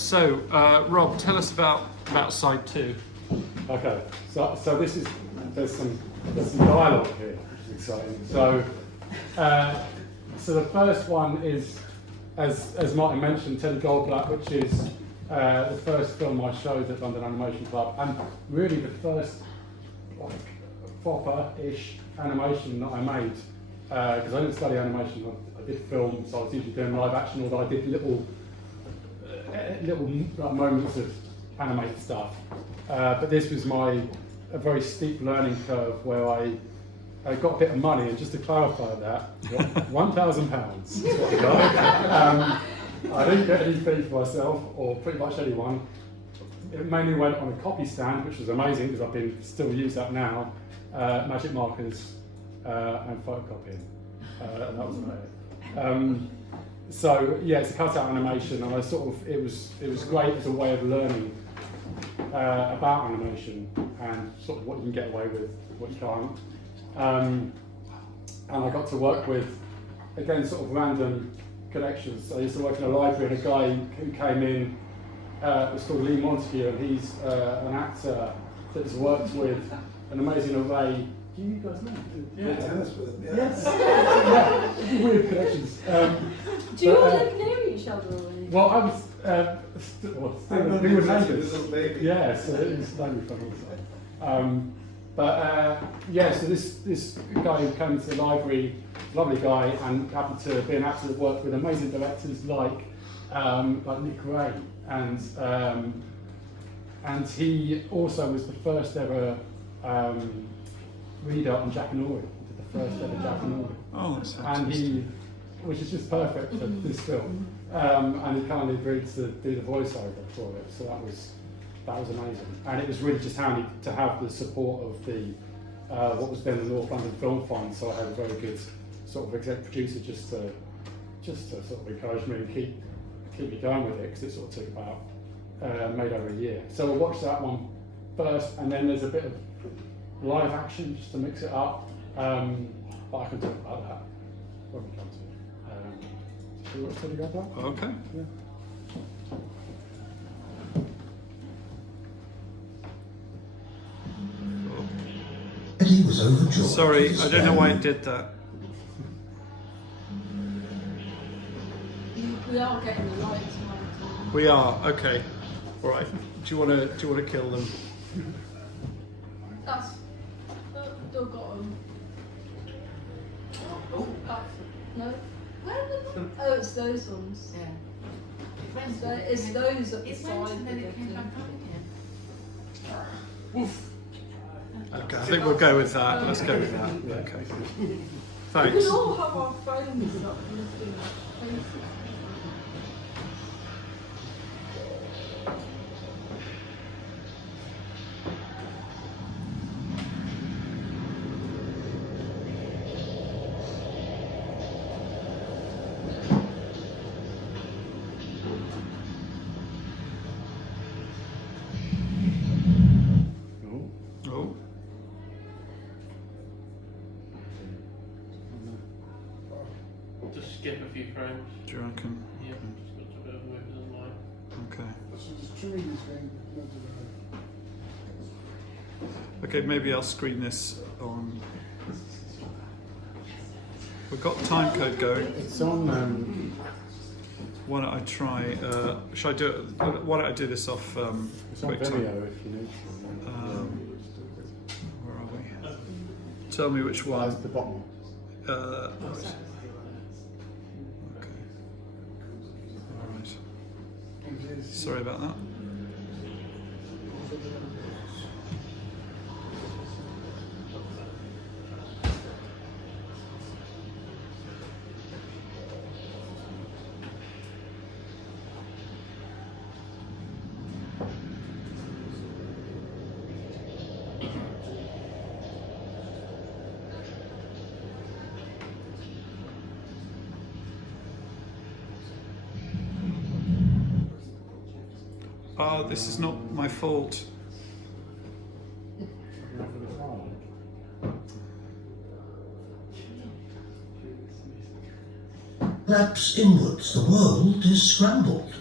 So, Rob, tell us about side 2. Okay, so there's some dialogue here, which is exciting. So the first one is, as Martin mentioned, Teddy Goldblatt, which is the first film I showed at London Animation Club, and really the first proper-ish animation that I made. Because I didn't study animation, I did film, so I was usually doing live action, although I did little moments of animated stuff. But this was a very steep learning curve where I got a bit of money, and just to clarify that, £1,000 is what I got. I didn't get any fee for myself, or pretty much anyone. It mainly went on a copy stand, which was amazing because I've been still use that now, magic markers and photocopying, and that was amazing. So yeah, it's a cutout animation, and it was great as a way of learning about animation and sort of what you can get away with, what you can't. And I got to work with, again, sort of random connections. I used to work in a library, and a guy who came in was called Lee Montague, and he's an actor that's worked with an amazing array. Do you guys know? Yeah, tennis with him. Yes. Yeah. Weird connections. Do you all live near each other or anything? Well, I was we were neighbours. Yeah, so it was neighbour from also. Yeah, so this guy who came to the library, lovely guy, and happened to be an actor that worked with amazing directors like Nick Ray, and he also was the first ever reader on Jack and Ori. He did the first ever Jack and Ori. Oh, that's and which is just perfect for this film. And he kindly agreed to do the voiceover for it, so that was amazing. And it was really just handy to have the support of the what was then the North London Film Fund. So I had a very good sort of exec producer just to sort of encourage me and keep me going with it, because it sort of took about made over a year. So I watched that one first, and then there's a bit of live action just to mix it up. But I can talk about that when we come to it. So you want to go that? Okay. Yeah. Eddie was overjoyed. Sorry, I don't know why it did that. We are getting the lights right. We are, okay. All right. Do you want to kill them? That's. Still got them. Oh, no. Where are they? Oh, it's those ones. Yeah. So it's those at the It side. went and then it came back up again. Okay, I think we'll go with that. Let's go with that. Okay. We Thanks. can all have our phones up and do faces. Oh. Just skip a few frames. Do you reckon? Yeah, just got a bit of width as mine. Okay. So just trimming this thing. Okay, maybe I'll screen this on. We've got time code going. It's on. Why don't I try? Should I do it? Why don't I do this off It's on quick time? Vimeo if you need. Where are we? Tell me which one. That's the bottom. Right. Okay. All right. Sorry about that. Oh, this is not my fault. Lapse inwards, the world is scrambled.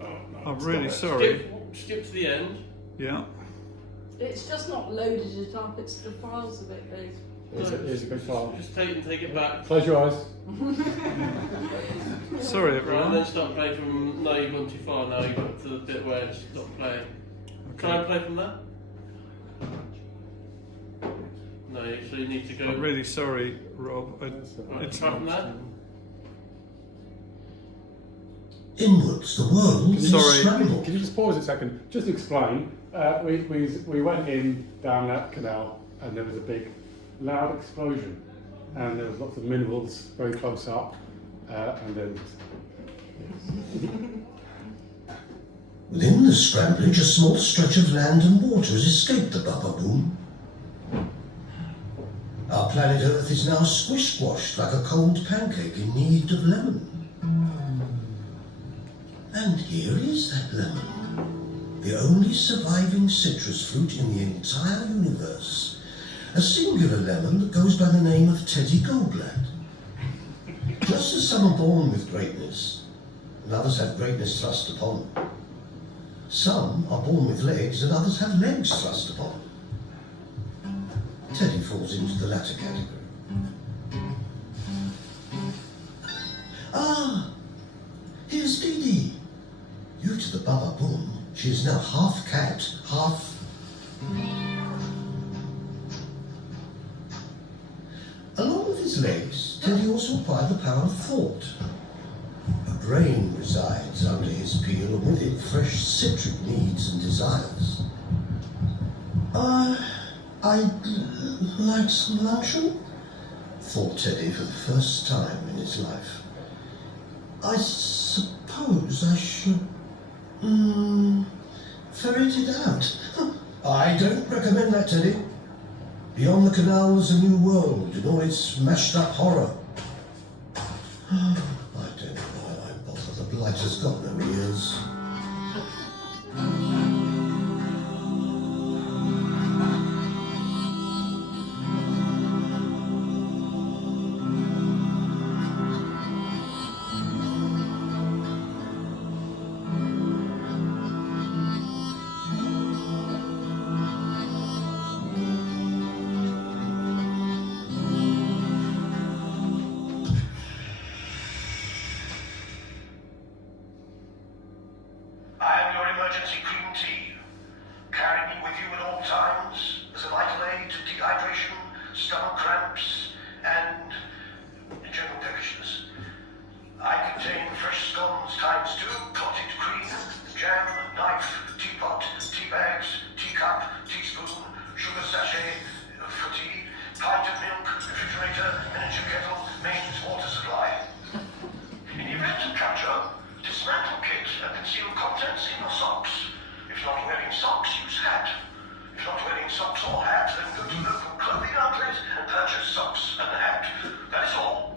Oh, no. I'm really Stop sorry. Skip to the end. Yeah. It's just not loaded it up, it's the files a bit big. Here's a big file. Just take it back. Close your eyes. Sorry, Right, and then everyone. start playing from. No, you've gone too far now. You've got to the bit where it's stopped playing. Try and Okay. play from there. No, so you need to go. I'm really sorry, Rob. Right, It's try from there. Inwards, the world is Sorry. scrambled. Can you just pause a second? Just explain. We went in down that canal and there was a big, loud explosion, and there was lots of minerals very close up, and then. Within the scramblage, a small stretch of land and water has escaped the Baba Boom. Our planet Earth is now squish-squashed like a cold pancake in need of lemon. And here is that lemon, the only surviving citrus fruit in the entire universe. A singular lemon that goes by the name of Teddy Goldblatt. Just as some are born with greatness, and others have greatness thrust upon them, some are born with legs and others have legs thrust upon them. Teddy falls into the latter category. Ah, here's Dee Dee. Due to the Baba Boom, she is now half cat, half... Along with his legs, Teddy also acquired the power of thought. A brain resides under his peel, and with it fresh citric needs and desires. I'd like some luncheon, thought Teddy for the first time in his life. I suppose I should, ferret it out. I don't recommend that, Teddy. Beyond the canal is a new world in all its mashed up horror. I don't know why I bother. The blight has got no ears. I am your emergency green tea. Carry me with you at all times as a vital aid to dehydration, stomach cramps, and general perishes. I contain fresh scones ×2, clotted cream, jam, knife, teapot, tea bags, teacup, teaspoon, sugar sachet for tea, pint of milk, refrigerator, miniature kettle, mains water supply. In the event of capture, dismantle kit and conceal contents in your socks. If not wearing socks, use hat. If not wearing socks or hat, then go to local clothing outlet and purchase socks and a hat. That is all.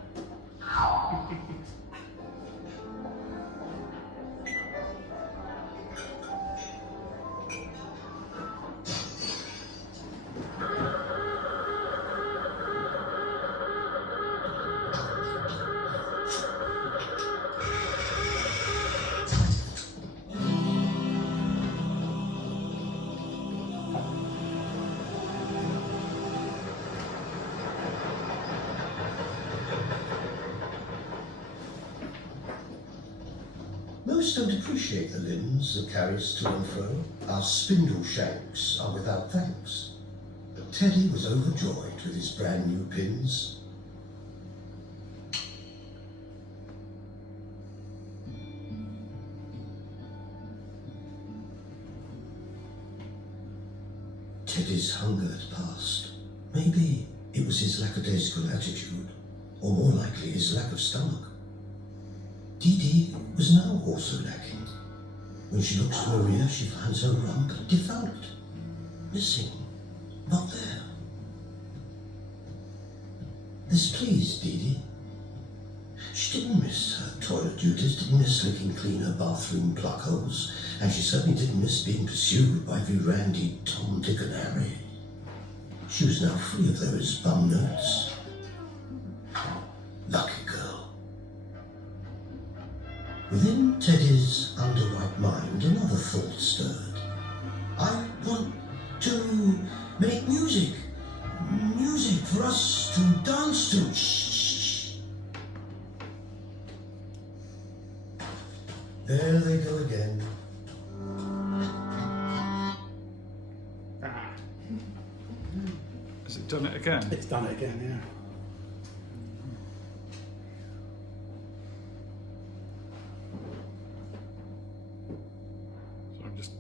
Most don't appreciate the limbs that carry us to and fro. Our spindle shanks are without thanks. But Teddy was overjoyed with his brand new pins. Teddy's hunger had passed. Maybe it was his lackadaisical attitude, or more likely his lack of stomach. Dee Dee was now also lacking. When she looks to Maria, she finds her rump defunct, missing, not there. This pleased Dee Dee. She didn't miss her toilet duties, didn't miss licking clean her bathroom plug holes, and she certainly didn't miss being pursued by Randy, Tom, Dick and Harry. She was now free of those bum notes. Lucky girl. Within Teddy's underripe mind, another thought stirred. I want to make music. Music for us to dance to. Shh. There they go again. Has it done it again? It's done it again, yeah. So I'm just.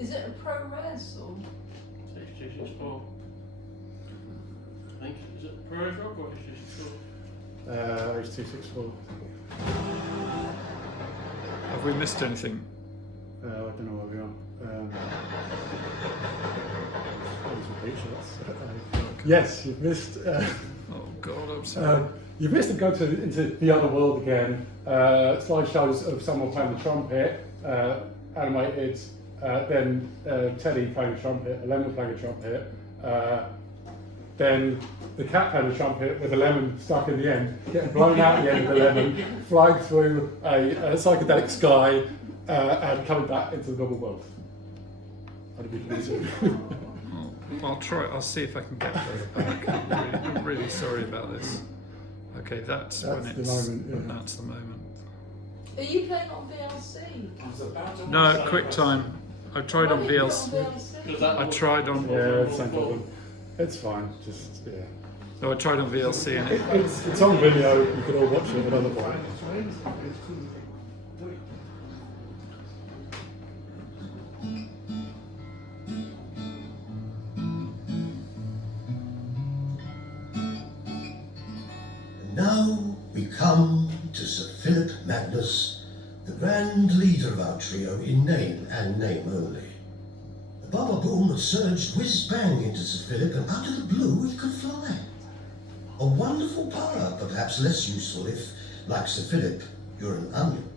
Is it a ProRes or? 6264. I think, is it ProRes Rock or H264? H264. Have we missed anything? I don't know where we are. Yes, you've missed. Oh God, I'm sorry. You've missed to go into the other world again. Slideshows of someone playing the trumpet, animated. Then Teddy playing a trumpet, a lemon playing a trumpet. Then the cat playing the trumpet with a lemon stuck in the end, getting blown out at the end of the lemon, flying through a psychedelic sky, and coming back into the normal world. How do we do it? I'll try. I'll see if I can get further back. I'm really sorry about this. Okay, that's when That's it's. the moment, yeah. That's the moment. Are you playing on VLC? No, QuickTime. I tried on Why didn't you go VLC. Does that I tried on. Yeah, it's same problem. It's fine. Just yeah. No, I tried on VLC and It's on video. You can all watch it another point. And now we come to Sir Philip Magnus, the grand leader of our trio in name and name only. The Baba Boom had surged whiz-bang into Sir Philip, and out of the blue he could fly. A wonderful power, but perhaps less useful if, like Sir Philip, you're an onion.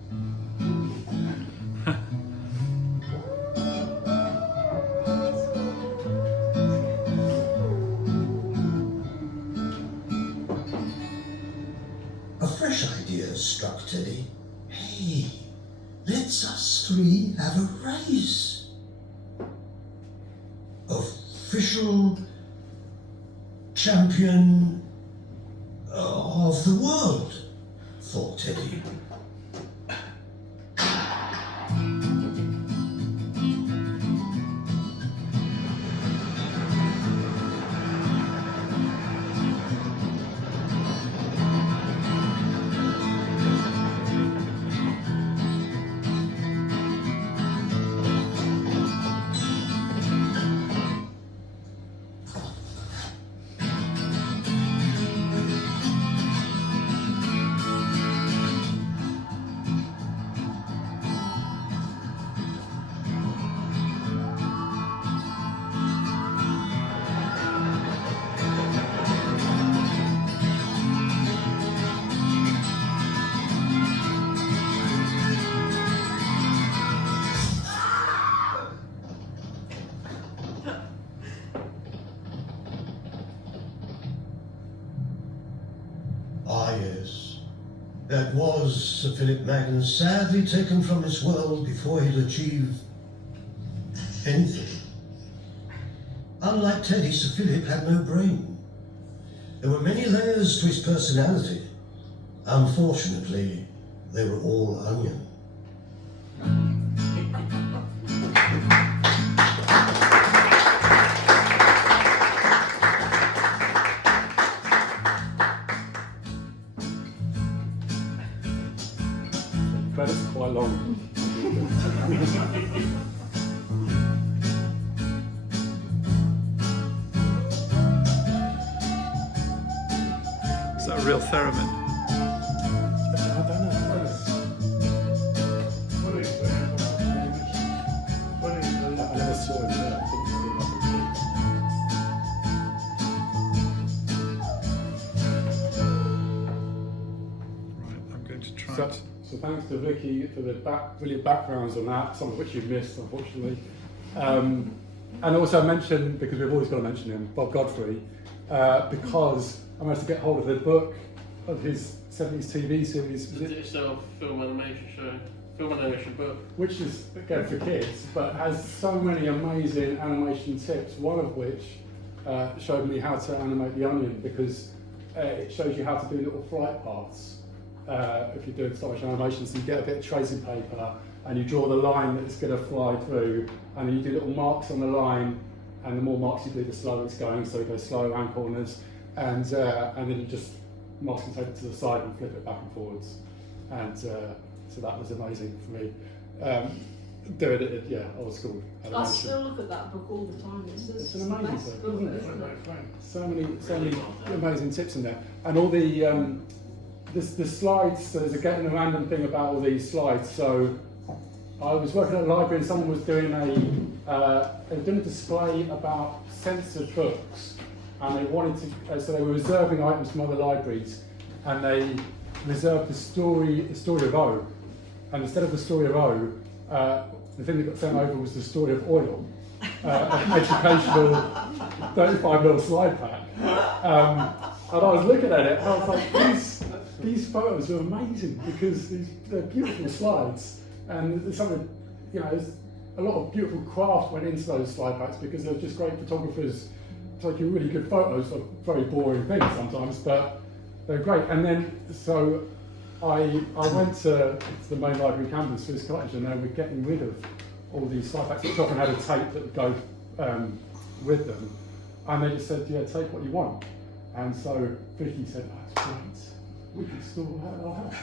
A fresh idea struck Teddy. Hey, let's us three have a race. Official champion of the world, thought Teddy. Ah, yes. That was Sir Philip Magnus, sadly taken from this world before he'd achieved anything. Unlike Teddy, Sir Philip had no brain. There were many layers to his personality. Unfortunately, they were all onion. Credits are quite long. is that a real theremin? I don't know. I never saw it there. I think it's been up Right, I'm going to try So, it. so thanks to Vicky for the brilliant backgrounds on that, some of which you've missed, unfortunately. And also mention, because we've always got to mention him, Bob Godfrey, because I managed to get hold of the book of his 70s TV series. Was Did it? it yourself film animation show? film animation book. which is again for kids, but has so many amazing animation tips. One of which showed me how to animate the onion, because it shows you how to do little flight paths. If you're doing stop-motion animation, so you get a bit of tracing paper and you draw the line that's going to fly through, and then you do little marks on the line, and the more marks you do, the slower it's going. So you go slow around corners, and then you just mask and tape it to the side and flip it back and forwards. And so that was amazing for me. Doing it, old school I animation. still look at that book all the time. It's an amazing best book, isn't it? isn't it? So many amazing tips in there, and all the slides. So there's a random thing about all these slides. So I was working at a library, and someone was doing a display about censored books, and they wanted to. So they were reserving items from other libraries, and they reserved the story of O, and instead of the story of O, the thing that got sent over was the story of oil, an educational 35mm slide pack. And I was looking at it, and I was like, these photos are amazing, because they're beautiful slides, and there's something, there's a lot of beautiful craft went into those slide packs, because they're just great photographers taking really good photos of very boring things sometimes, but they're great. And then, so I went to the main library campus, Swiss Cottage, and they were getting rid of all these slide packs, which often had a tape that would go with them. And they just said, take what you want. And so Vicky said, that's great. We can store that at our house.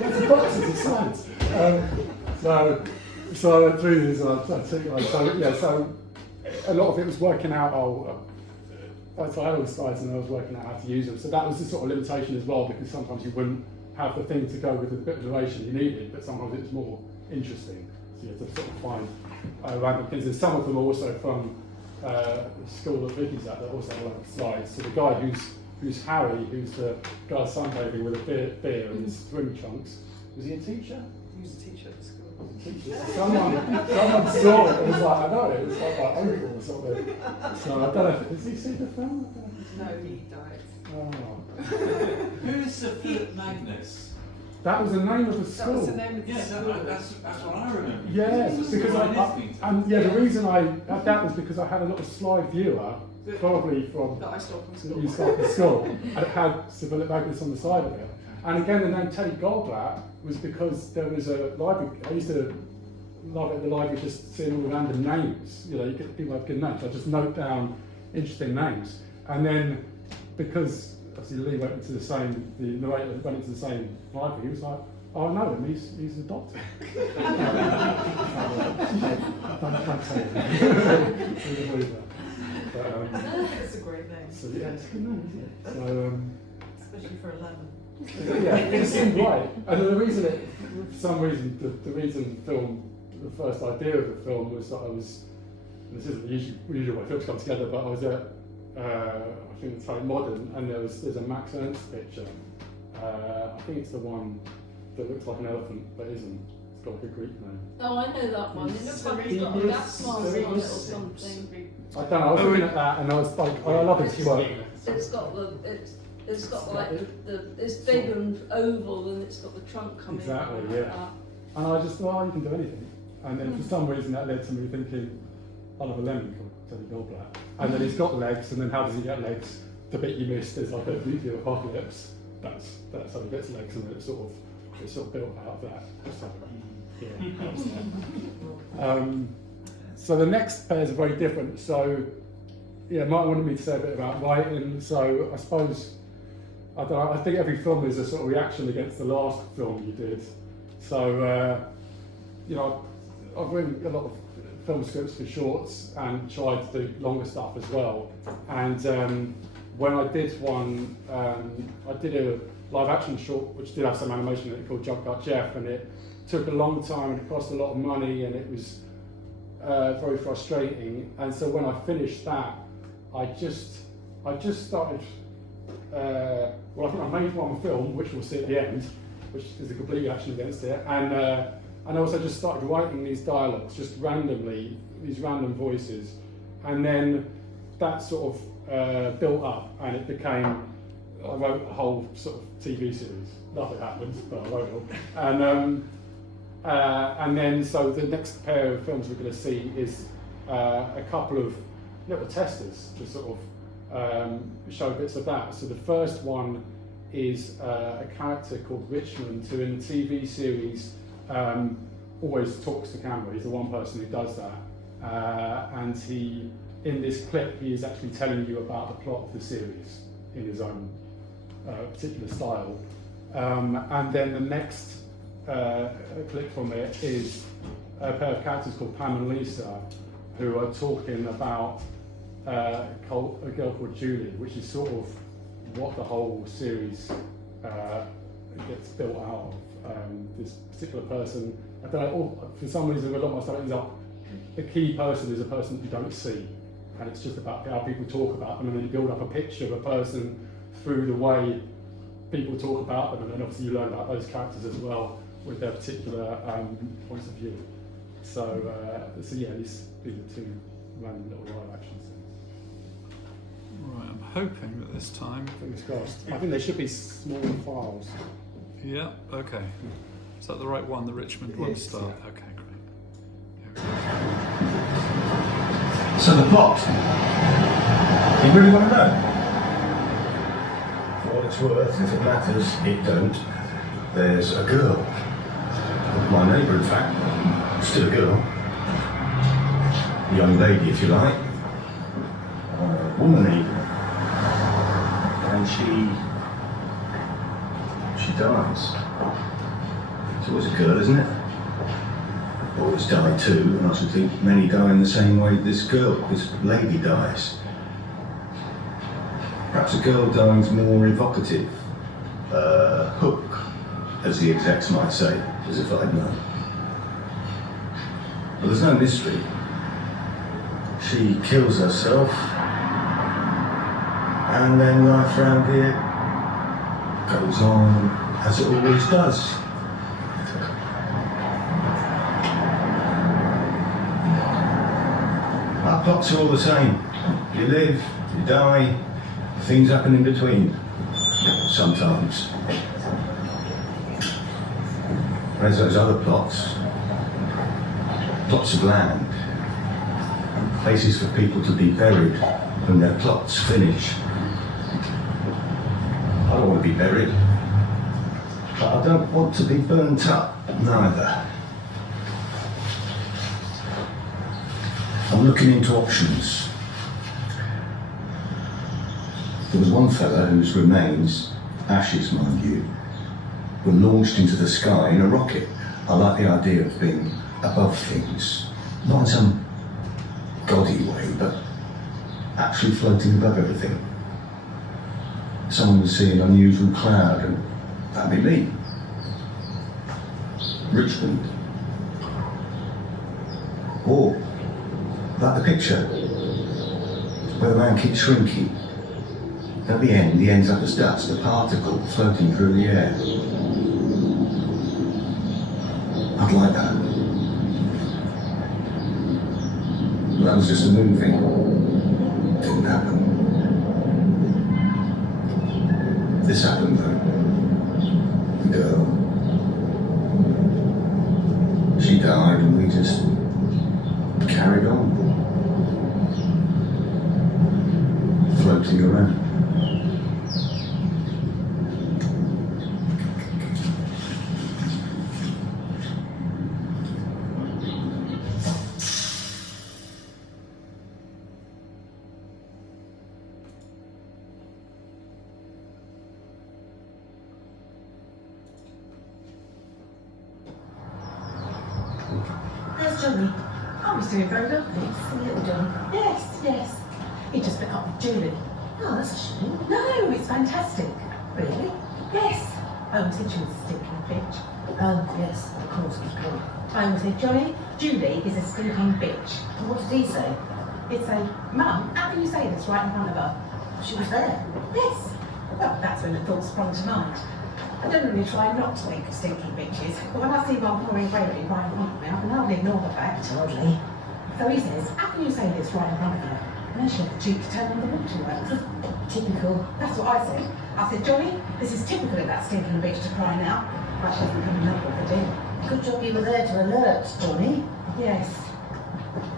Lots of boxes of slides. So I went through these, and I took, so a lot of it was working out, so I had all the slides, and I was working out how to use them. So that was the sort of limitation as well, because sometimes you wouldn't have the thing to go with the bit of duration you needed, but sometimes it was more interesting. So you had to sort of find random things. And some of them are also from the school that Vicky's at, that also have slides. So the guy who's Harry, who's the guy sunbathing with a beer and his swim trunks, was he a teacher? He was a teacher at the school. Someone saw it and was like, I know, it was like my uncle or something. So I don't know, does he see the film? No, he died. Oh. Who's Philip Magnus? That was the name of the school. That was the name of the Yes, school. that's what I remember. Yes, because the reason I had that was because I had a little slide viewer, probably from That I stole from school. you start the school, and it had Sir Philip Magnus on the side of it. And again, the name Teddy Goldblatt was because there was a library. I used to love it at the library, just seeing all the random names. You get people have good names. I just note down interesting names, and then because obviously Lee went into the narrator went into the same library, he was like, "Oh, I know him. He's a doctor." Don't say that. It's a great name. So yeah, it's a good name, isn't it? So. Especially for 11. Yeah, it seemed right. And the reason for some reason, the reason the first idea of the film was that and this isn't the usual way films come together, but I was at, I think it's like Modern, and there's a Max Ernst picture. I think it's the one that looks like an elephant, but isn't. It's got like a Greek name. Oh, I know that one. It looks like it's got a gas mask on it or something. I don't know, I was looking at that and I was like, I love his work. It's got like it's big and oval, and it's got the trunk coming Exactly, out yeah. like that. And I just thought, you can do anything. And then for some reason that led to me thinking, I'll have a lemon called Teddy Goldblatt. And then he's got legs, and then how does he get legs? The bit you missed is like a nuclear apocalypse. That's how he gets legs, and then it's sort of built out of that. So, yeah, that was that. So the next pairs are very different. So yeah, Martin wanted me to say a bit about writing. So I suppose, I don't know, I think every film is a sort of reaction against the last film you did. So, I've written a lot of film scripts for shorts and tried to do longer stuff as well. And when I did one, I did a live action short which did have some animation in it called Jump Cut Jeff, and it took a long time and it cost a lot of money and it was very frustrating. And so when I finished that, I just started, I think I made one film, which we'll see at the end, which is a complete reaction against it, and I also just started writing these dialogues, just randomly, these random voices, and then that sort of built up, and it became I wrote a whole sort of TV series. Nothing happened, but I wrote it all. And then, so the next pair of films we're going to see is a couple of little testers to sort of show bits of that. So the first one is a character called Richmond, who in the TV series always talks to camera. He's the one person who does that. And he, in this clip, he is actually telling you about the plot of the series in his own particular style. And then the next clip from it is a pair of characters called Pam and Lisa, who are talking about a girl called Julie, which is sort of what the whole series gets built out of. This particular person, I don't know, for some reason a lot of my stuff ends up, the key person is a person that you don't see, and it's just about how people talk about them, and then you build up a picture of a person through the way people talk about them, and then obviously you learn about those characters as well with their particular points of view. So yeah, these are the two random little live action scenes. Right, I'm hoping that this time. Fingers crossed. I think they should be small files. Yeah, okay. Is that the right one, the Richmond one Yes, start? yeah. Okay, great. So the plot. You really want to know? For what it's worth, if it matters, it don't. There's a girl. My neighbour, in fact. Still a girl. A young lady, if you like. A woman even. And she dies. It's always a girl, isn't it? Boys die too, and I should think many die in the same way this girl, this lady dies. Perhaps a girl dying is more evocative. Hook, as the execs might say, as if I'd known. But there's no mystery. She kills herself, and then life around here goes on as it always does. Our plots are all the same. You live, you die, things happen in between. Sometimes. Whereas those other plots, plots of land, places for people to be buried when their plots finish. I don't want to be buried, but I don't want to be burnt up neither. I'm looking into options. There was one fella whose remains, ashes mind you, were launched into the sky in a rocket. I like the idea of being above things, not in some gaudy way, but actually floating above everything. Someone would see an unusual cloud, and that'd be me. Richmond. Or, like the picture, where the man keeps shrinking. At the end, he ends up as dust, a particle floating through the air. I'd like that. But that was just a movie. Didn't happen. This happened though. The girl. She died and we just carried on. Floating around. There's Johnny. Oh, he's doing very well, thanks. The little Johnny. Yes, yes. He just met up with Julie. Oh, that's a shame. No, it's fantastic. Really? Yes. I always said she was a stinking bitch. Oh, yes, of course, of course. I always said, Johnny, Julie is a stinking bitch. What did he say? He'd say, Mum, how can you say this right in front of her? She was there. Yes. Well, that's when the thought sprung to mind. I don't really try not to think of stinking bitches, but when I see one pouring gravy right in front of me, I can hardly ignore the fact. Hardly. So he says, how can you say this right in front of her? And then she had the cheek to turn on the waterworks. Typical. That's what I said. I said, Johnny, this is typical of that stinking bitch to cry now. But she hasn't come up with a deal. Good job you were there to alert, Johnny. Yes.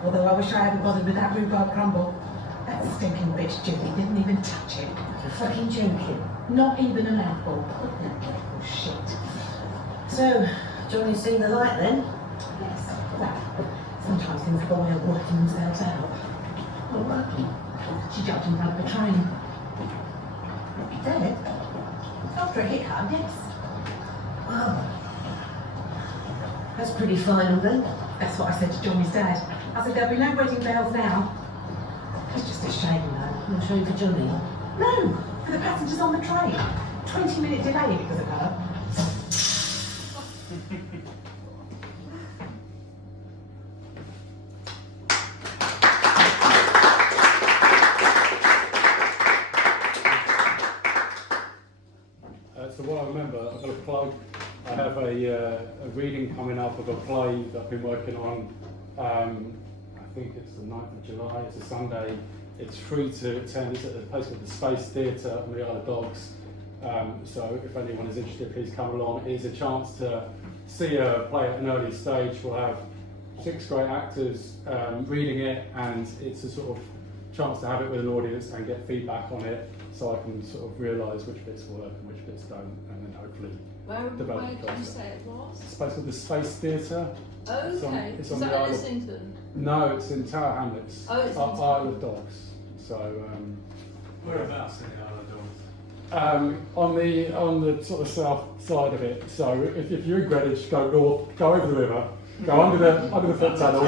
Although I wish I hadn't bothered with that rhubarb crumble. That stinking bitch Judy didn't even touch it. You're fucking joking. Not even a mouthful. Oh, shit. So, Johnny's seen the light then? Yes. Well, sometimes things boil working themselves out. Not working. She jumped in front of a train. Dead? After a hit her, yes. Wow. That's pretty final then. That's what I said to Johnny's dad. I said there'll be no wedding bells now. It's just a shame though. Not shame for Johnny. No, for the passengers on the train. 20-minute delay because of her. So what I remember, I've got a plug. I have a reading coming up of a play that I've been working on. I think it's the 9th of July. It's a Sunday. It's free to attend. It's at a place called the Space Theatre on the Isle of Dogs. So if anyone is interested, please come along. It is a chance to see a play at an early stage. We'll have 6 great actors reading it, and it's a sort of chance to have it with an audience and get feedback on it, so I can sort of realise which bits work and which bits don't, and then hopefully develop Where the did you concept. say it was? It's a place called the Space Theatre. Okay. It's Is on the that Isle in of- Islington? No, it's in Tower Hamlets. Oh, it's in Isle Tower. of Dogs. So Whereabouts in the Isle of Dogs? on the sort of south side of it. So if you're in Greenwich, go north, go over the river, go under the foot tunnel,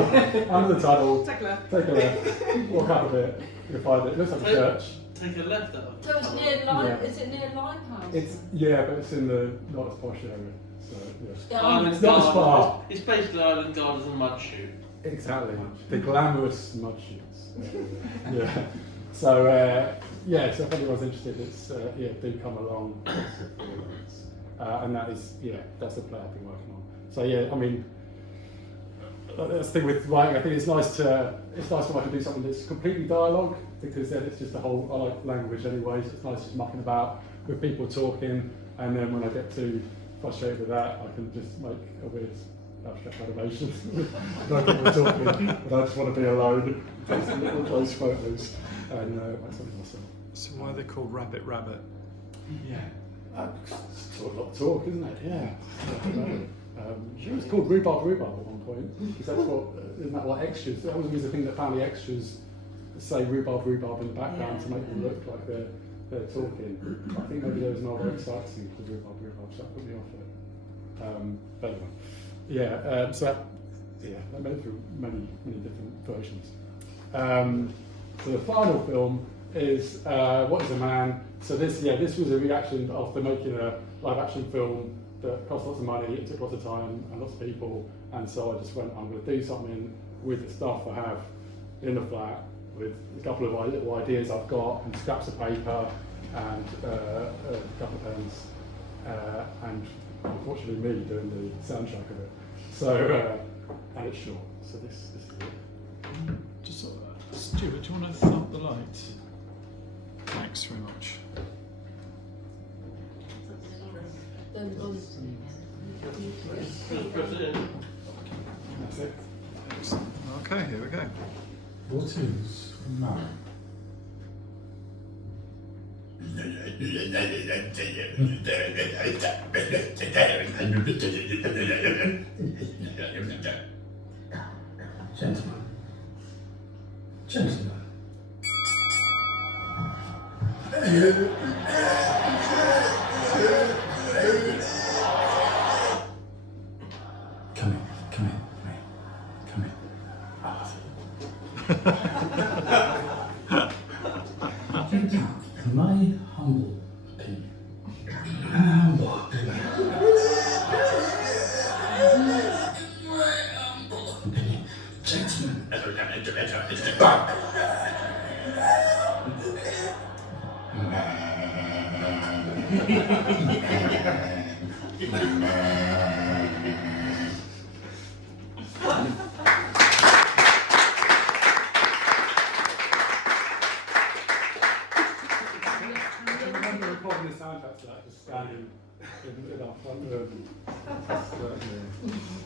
under the tunnel, Take a left. take a left, walk up a bit, you'll find it. It looks like a church. Take a left out. So it's near is it near Limehouse? It's but it's in the not as posh area. So yeah. Island It's not as far. Gardens. It's basically Island Gardens and Mud Shoot. Exactly. The glamorous mud shoots. Yeah. So so if anyone's interested, it's do come along. And that is that's the play I've been working on. So I mean, that's the thing with writing. I think it's nice when I can do something that's completely dialogue, because then it's just I like language anyway. So it's nice just mucking about with people talking, and then when I get too frustrated with that, I can just make a weird abstract animation when people talking, but I just want to be alone, take some little close photos, and make something myself. So why are they called Rabbit Rabbit? Yeah. It's a lot of talk, isn't it? Yeah. It was called Rhubarb at one point, because isn't that what extras? That was always the thing that family extras say Rhubarb in the background to make them look like they're talking. I think maybe there was an old website thing called Rhubarb, so that put me off it. But anyway, so that made through many different versions. So the final film is What is a Man? So this was a reaction after making a live action film that cost lots of money, it took lots of time and lots of people, and so I just went, I'm going to do something with the stuff I have in the flat, with a couple of little ideas I've got, and scraps of paper, and a couple of pens, and unfortunately me doing the soundtrack of it. So, and it's short, so this is it. Just Stuart, do you want to thump the light? Thanks very much. Just press it in. That's it. Excellent. Okay, here we go. What is a man? Gentlemen. Gentlemen. Come in, come in. In my humble opinion,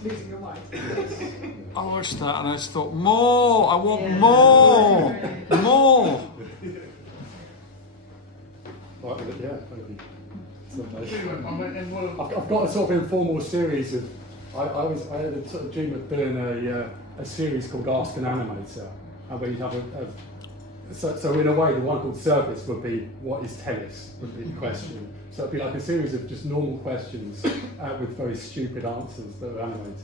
Losing your mind. I watched that and I just thought, more! I want Yeah. more! More! Like, yeah, totally. It's not nice. And what I've got a sort of informal series of. I had a sort of dream of doing a series called Ask an Animator, and where you'd have so in a way the one called Service would be what is tennis would be the question. So it'd be like a series of just normal questions with very stupid answers that are animated.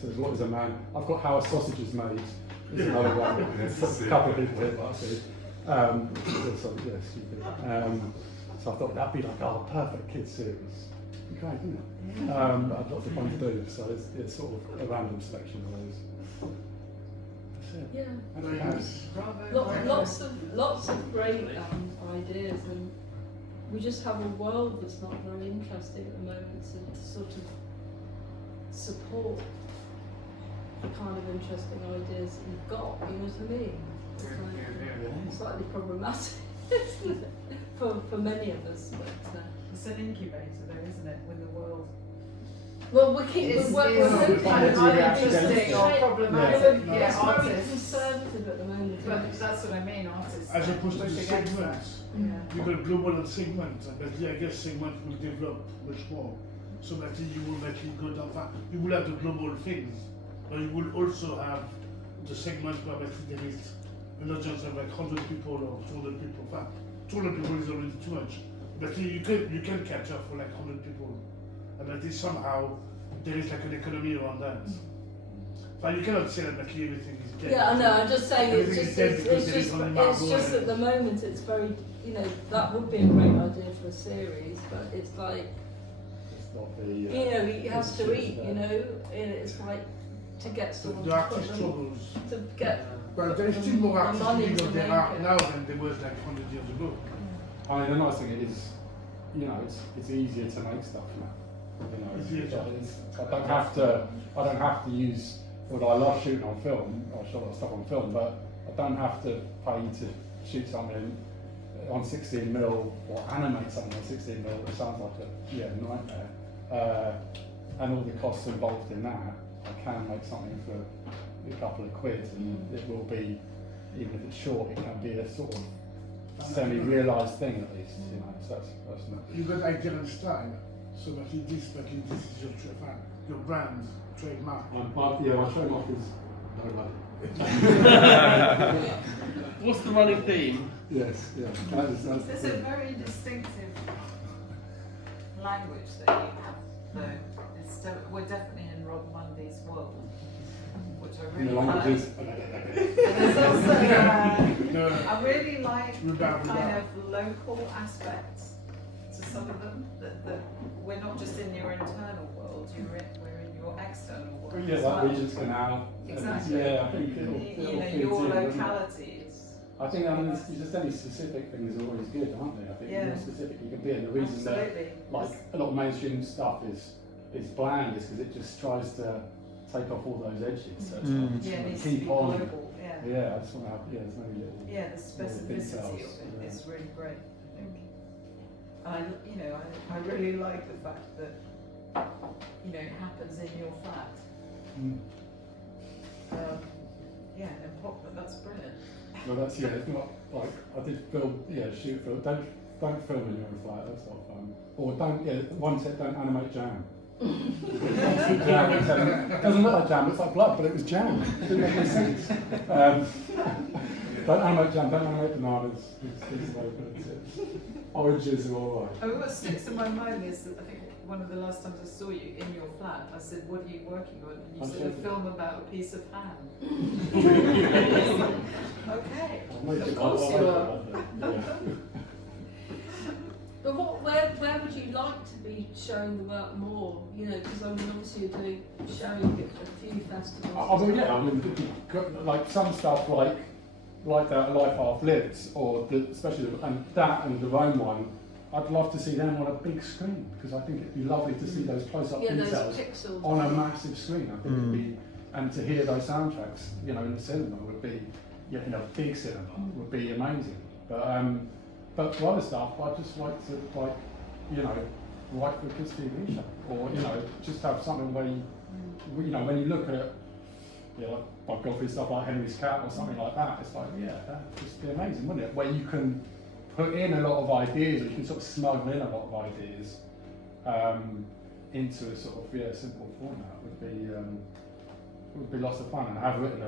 So there's what is a man? I've got how a sausage is made. There's another one. There's a couple of people here that I see. Yeah, stupid. So I thought that'd be like our perfect kids series. It'd be great, wouldn't it? I'd lots of fun to do. So it's sort of a random selection of those. That's it. Yeah. That's what it has. Lots of great ideas, and we just have a world that's not very interesting at the moment to sort of support the kind of interesting ideas that you've got. You know what I mean? It's slightly problematic isn't it? for many of us, but. It's an incubator though, isn't it? When the world Well, we're is hoping kind of uninteresting or it's problematic. very Artists. conservative at the moment. But that's what I mean, artists. as opposed to push the against segments. that. You got global and segment, and I guess segment will develop much more. So that you will actually go down. You will have the global things, but you will also have the segment where there is an audience of like 100 people or 200 people. 200 people is already too much. But you can catch up for like 100 people, and that is somehow there is like an economy around that. But you cannot say that everything is dead. Yeah, I know. I'm just saying it's Everything just is dead because there is it's only Marvel just and- at the moment it's very that would be a great idea for a series, but it's like It's not the. he has to eat. It's like to get someone The to artist put them, struggles. to get. But there is still more the artists money in to there make are it. now than there was like 100 years ago. I mean, the nice thing is, it's easier to make stuff now. It's easier. I don't have to use. Well, I love shooting on film. I shot a lot of stuff on film, but I don't have to pay to shoot something on 16mm or animate something on 16mm. It sounds like a nightmare. And all the costs involved in that, I can make something for a couple of quid, and it will be, even if it's short, it can be a sort of semi-realised thing at least. So that's nice. You got idea and style, so that this is your brand, trademark. My trademark is no money. What's the running theme? Yes, yeah. That's There's a very distinctive language that you have, though. We're definitely in Rob Munday's world, which I the really like. languages. There's also, No, I really like the Rhubarb. kind of local aspects to some of them, that we're not just in your internal world, we're in your external world Yeah, as like well. Regent's Canal. Exactly. Yeah, I think it'll your feed in, won't it? locality is. I think just any specific things are always good, aren't they? I think the Yeah. more specific you can be, and the reason that Absolutely. like a lot of mainstream stuff is bland is because it just tries to take off all those edges. So it's like, Yeah, it needs to keep be on. global. Yeah. Yeah, I just want to have there's many little. Yeah, the specificity details, of it yeah. is really great, I think. And I really like the fact that it happens in your flat. Mm. And that's brilliant. Well, that's it's not like I did shoot film. Don't film in your own flat. That's not fun. Or one tip: don't animate jam. Jam doesn't look like jam. It's like blood, but it was jam. It didn't make any sense. Don't animate jam. Don't animate bananas. Oranges are all right. I mean, what sticks in my mind is that I think one of the last times I saw you in your flat, I said, "What are you working on?" And you said, "A film about a piece of ham." Okay. Of course you are. But where would you like to be showing the work more? Because obviously you're showing it at a few festivals. Like some stuff like that Life Half Lived, or especially that and the Rome one. I'd love to see them on a big screen because I think it'd be lovely to see those close-up details those pixels on a massive screen. I think it'd be, and to hear those soundtracks, in the cinema would be, big cinema would be amazing. But for other stuff, I'd just like to write for a kids TV show, or just have something where you know, when you look at, you know, I've gone through stuff like Henry's Cat or something like that, it's like, yeah, that'd just be amazing, wouldn't it? Where you can put in a lot of ideas, or you can sort of smuggle in a lot of ideas into a sort of simple format would be lots of fun. And I have written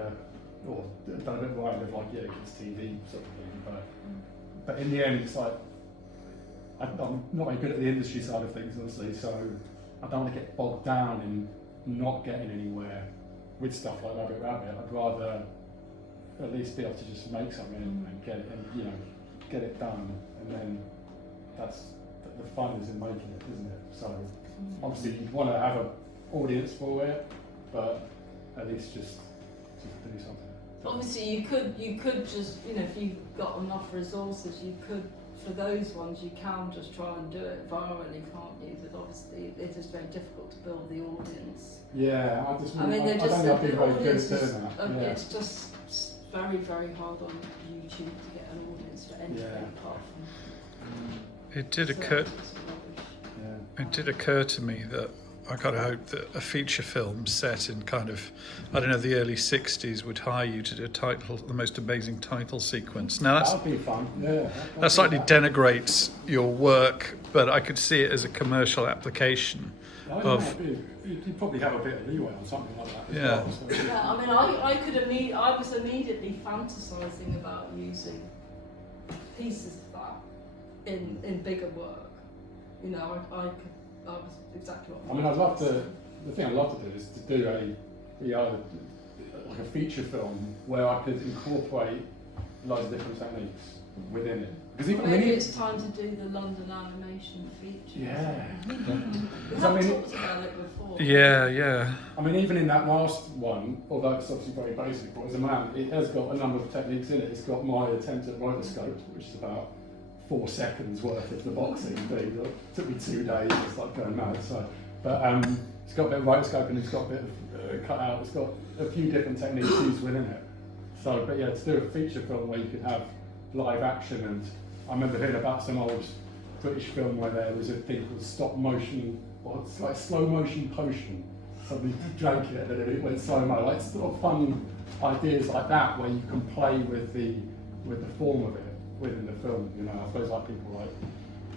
or done a bit of writing of like kids TV sort of thing, but in the end it's like I'm not very good at the industry side of things, honestly, so I don't want to get bogged down in not getting anywhere with stuff like Rabbit Rabbit. I'd rather at least be able to just make something and get it, and get it done, and then that's the fun is in making it, isn't it? So obviously you want to have an audience for it, but at least just do something. Obviously, you could just, if you've got enough resources, you could, for those ones, you can just try and do it virally, can't you? But obviously, it is very difficult to build the audience. Yeah, I don't think I'd be very good at doing that. It's just very, very hard on YouTube to get an audience for anything apart from. It did occur to me that I gotta hope that a feature film set in kind of, I don't know, the early 60s would hire you to do the most amazing title sequence. Now that'd be fun. Yeah. That slightly denigrates your work, but I could see it as a commercial application you'd probably have a bit of leeway on something like that. Yeah. Well, so. Yeah, I mean, I was immediately fantasising about using pieces of that in bigger work. I was exactly what. I mean, the thing I'd love to do is to do like a feature film where I could incorporate loads of different techniques within it. Because maybe it's time to do the London animation feature. Yeah. We haven't talked about it before. Yeah. I mean, even in that last one, although it's obviously very basic, but as a man, it has got a number of techniques in it. It's got my attempt at rotoscope, which is about 4 seconds worth of the boxing thing. It took me 2 days, it's like going mad. So, but it's got a bit of rotoscoping, it's got a bit of cut out, it's got a few different techniques used within it. So, but yeah, to do a feature film where you could have live action, and I remember hearing about some old British film where there was a thing called stop motion, or it's like slow motion potion. Somebody drank it and then it went slow-mo. Like sort of fun ideas like that where you can play with the form of it within the film. I suppose like people like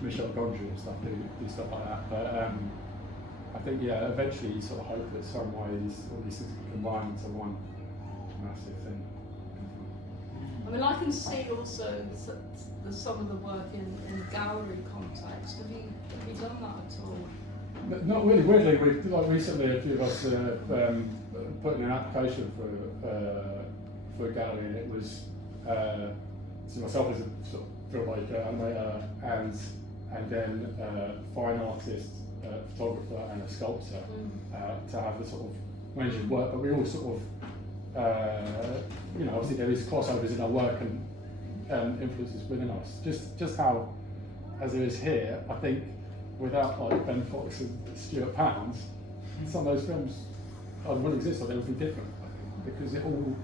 Michel Gondry and stuff do stuff like that. But I think eventually you sort of hope that some ways all these things can combine into one massive thing. I mean, I can see also some of the work in gallery context. Have you done that at all? Not really. Weirdly, recently a few of us put in an application for a gallery, and it was so myself as a sort of filmmaker, animator, and then fine artist, photographer, and a sculptor to have the sort of range of work. But we all sort of obviously there is crossovers in our work and influences within us. Just how, as there is here, I think without like Ben Fox and Stuart Pounds, some of those films wouldn't exist, or they would be different. I think, because it all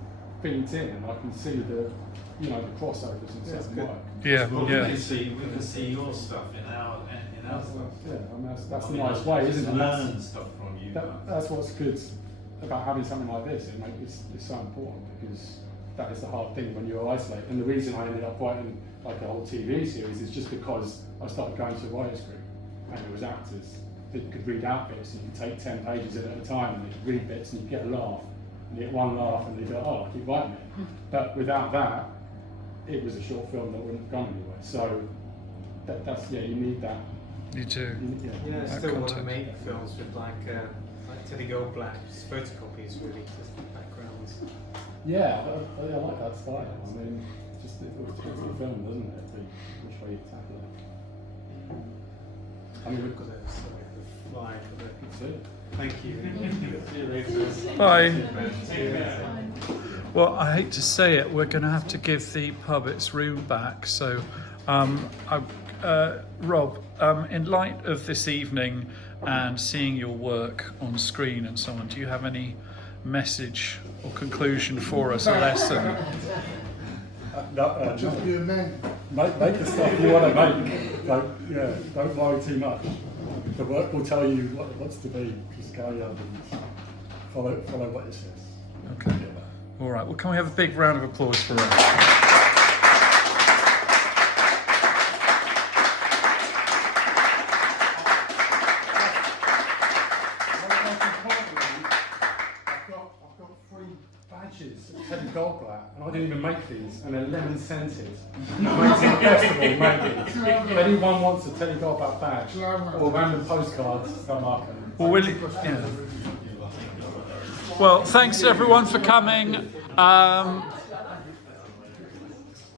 feeds in, and I can see the crossovers in certain work. Yeah. We can see your stuff in our stuff. Yeah, I mean that's the nice way, isn't it? Learn stuff from you. That's what's good about having something like this. It's so important, because that is the hard thing when you're isolated. And the reason I ended up writing like a whole TV series is just because I started going to a writers group, and there was actors that could read out bits, and you could take 10 pages in at a time, and they could read bits, and you get a laugh, and you get one laugh, and they go, oh, I keep writing it. But without that, it was a short film that wouldn't have gone anywhere. So you need that. You do. I still want to make films with like Teddy Goldblatt, just photocopies really, just backgrounds. Yeah, I like that style. I mean, just it's the film, doesn't it? Which way you tackle it. I mean, we've got a slide for the. See. Thank you. See you later. Bye. Well, I hate to say it, we're going to have to give the pub its room back. So, Rob, in light of this evening and seeing your work on screen and so on, do you have any message or conclusion for us, a lesson? Just be a man. Make the stuff you want to make. Don't worry too much. The work will tell you what's to be. Just carry on. follow what it says. Okay. All right. Well, can we have a big round of applause for Rob? I've got 3 badges of Teddy Goldblatt, and I didn't even make these, and they're lemon scented. Amazing festival made these. If anyone wants a Teddy Goldblatt badge or random postcards, go mark them. Well, yeah. Well, thanks everyone for coming.